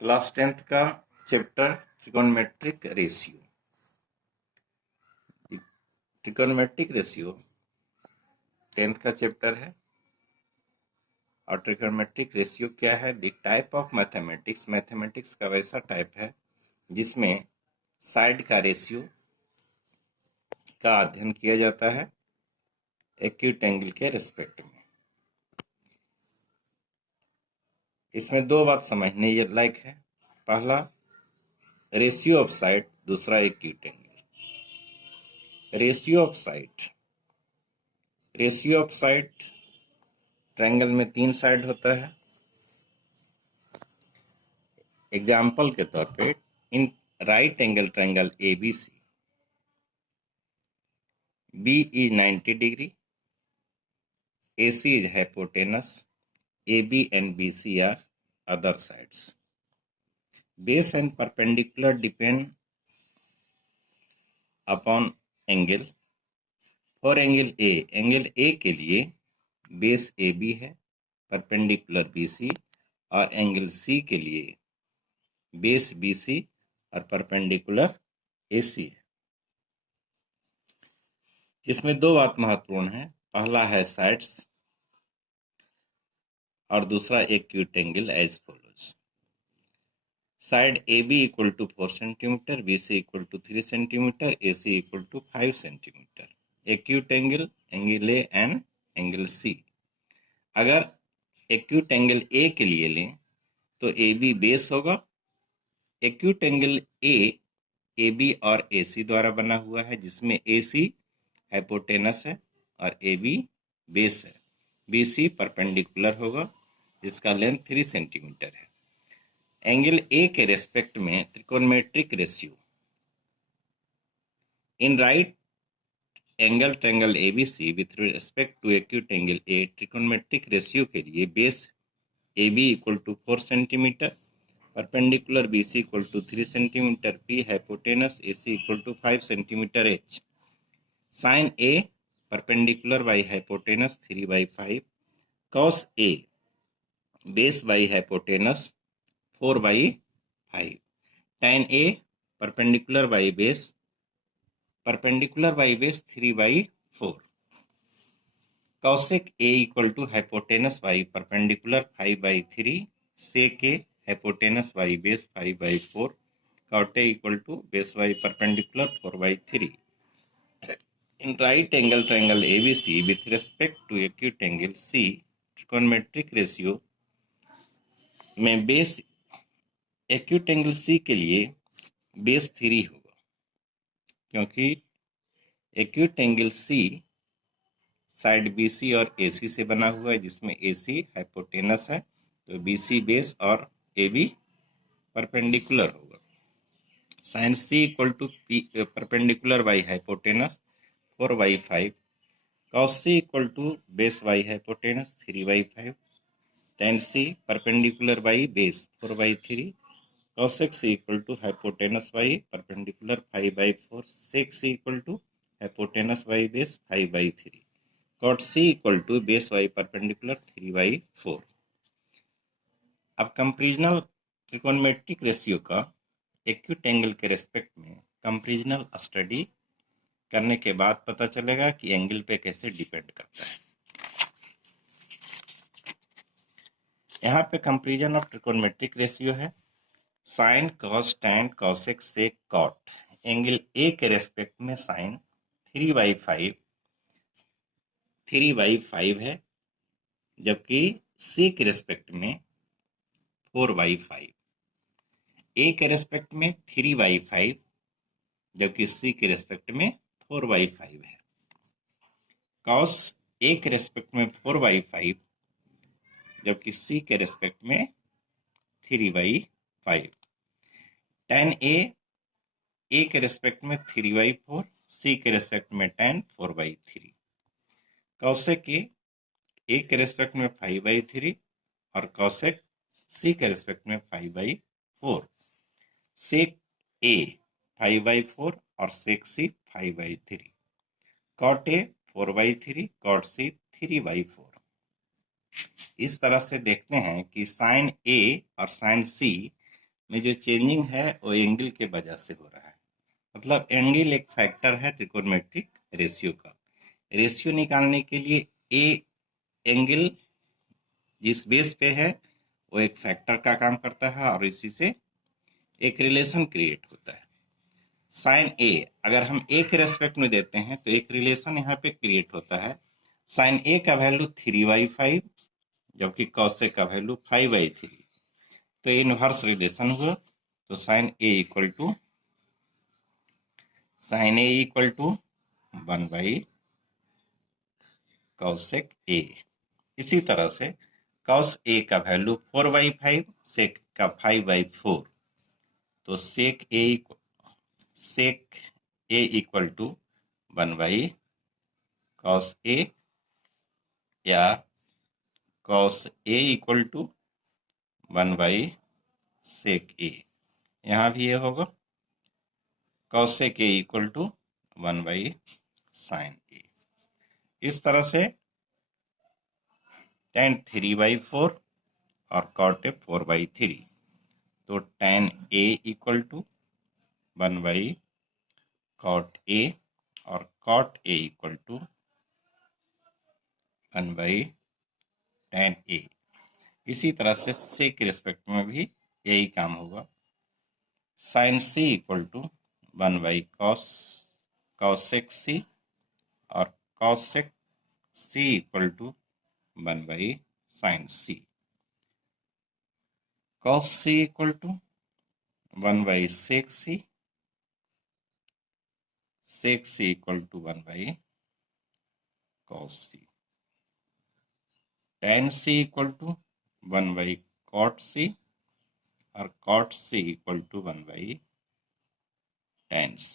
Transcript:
Class 10th का chapter trigonometric ratio. Trigonometric ratio 10th का chapter है। और ट्रिगोनोमेट्रिक रेशियो क्या है? The type of mathematics, mathematics का वैसा टाइप है जिसमें साइड का रेशियो का अध्ययन किया जाता है एक्यूट एंगल के रिस्पेक्ट में। इसमें दो बात समझने ये लायक है। पहला रेशियो ऑफ साइड, दूसरा acute angle. Ratio of side, ratio of side triangle में 3 साइड होता है। एग्जाम्पल के तौर पे इन right angle triangle ABC, BE 90 degree, AC is hypotenuse, AB and BC are other sides. Base and perpendicular depend upon angle. For angle A के लिए base AB है, perpendicular BC, और एंगल C के लिए base BC और perpendicular AC है। इसमें दो बात महत्वपूर्ण है। पहला है साइड्स और दूसरा acute angle as follows. Side AB equal to 4 centimetre, BC equal to 3 centimetre, AC equal to 5 centimetre. Acute angle, angle A and angle C। अगर एक्यूट एंगल A के लिए लें तो AB बेस होगा। एक्यूट एंगल A AB और AC द्वारा बना हुआ है, जिसमें AC हाइपोटेनस है और AB बेस है। BC परपेंडिकुलर होगा जिसका लेंथ 3 सेंटीमीटर है। एंगल A के रेस्पेक्ट में trigonometric ratio in right angle triangle ABC with respect to acute angle A, trigonometric ratio के लिए base AB equal to 4 centimetre, perpendicular BC equal to 3 centimetre, P hypotenuse, AC equal to 5 centimetre H। Sine A perpendicular by hypotenuse 3/5, cos A base by hypotenuse 4/5, tan A perpendicular by base 3/4, cosec A equal to hypotenuse by perpendicular 5/3, sec A hypotenuse by base 5/4, cot A equal to base by perpendicular 4/3। In right angle triangle ABC with respect to acute angle C, trigonometric ratio में base acute angle C के लिए base 3 होगा, क्योंकि acute angle C side BC और AC से बना हुआ है, जिसमें AC हाइपोटेनस है तो BC बेस और AB परपेंडिकुलर होगा। Sine C equal to perpendicular by hypotenuse 4/5, cos C equal to base by hypotenuse 3/5, tan C perpendicular by base 4/3, cosec C equal to hypotenuse by perpendicular 5/4, sec C equal to hypotenuse by base 5/3, cot C equal to base by perpendicular 3/4। अब comparisonal trigonometric ratio का acute angle के respect में comparisonal study करने के बाद पता चलेगा कि एंगल पे कैसे डिपेंड करता है। यहाँ पे कंपेरिजन ऑफ ट्रिकोनोमेट्रिक रेशियो है। Sine, cos, tan, cosec, sec, cot. Angle A के रेस्पेक्ट में साइन 3/5 है, जबकि सी के रेस्पेक्ट में 4/5। ए के रेस्पेक्ट में 3/5, जबकि सी के रेस्पेक्ट में 4/5 है। कॉस ए के रेस्पेक्ट में 4/5, जबकि सी के रेस्पेक्ट में 3/5। tan ए के रेस्पेक्ट में 3/4, सी के रेस्पेक्ट में tan 4/3। कॉसेक ए के रेस्पेक्ट में 5/3 और कॉसेक सी के रेस्पेक्ट में 5/4। सेक ए 5/4 और सेक सी 5/3। Cot A 4/3, cot C 3/4। इस तरह से देखते हैं कि साइन ए और साइन सी में जो चेंजिंग है वो एंगल के वजह से हो रहा है। मतलब एंगल एक फैक्टर है ट्रिकोनोमेट्रिक रेशियो का। रेशियो निकालने के लिए ए एंगल जिस बेस पे है वो एक फैक्टर का काम करता है और इसी से एक रिलेशन क्रिएट होता है। साइन ए अगर हम ए के रेस्पेक्ट में देते हैं तो एक रिलेशन यहाँ पे क्रिएट होता है। साइन ए का वैल्यू 3/5 जबकि कॉसेक का वैल्यू 5/3, तो इनवर्स रिलेशन हुआ। तो sine A equal to 1 cosec A. इसी तरह से कॉस ए का वैल्यू 4/5, सेक का 5/4, तो सेक ए इक्वल टू 1 कॉस ए या कॉस ए इक्वल टू 1/सेक ए। यहाँ भी ये होगा कॉसेक ए इक्वल टू 1/साइन ए। इस तरह से tan 3/4 और cot ए 4/3, तो tan A equal to 1/cot A और cot A equal to 1/tan A. इसी तरह से c के रिस्पेक्ट में भी यही काम होगा। sin c equal to 1/cosec c और cosec c equal to 1/sin c। cos c equal to 1/sec c, sec c equal to 1/cos c। tan c equal to 1/cot c और cot c equal to 1/tan c।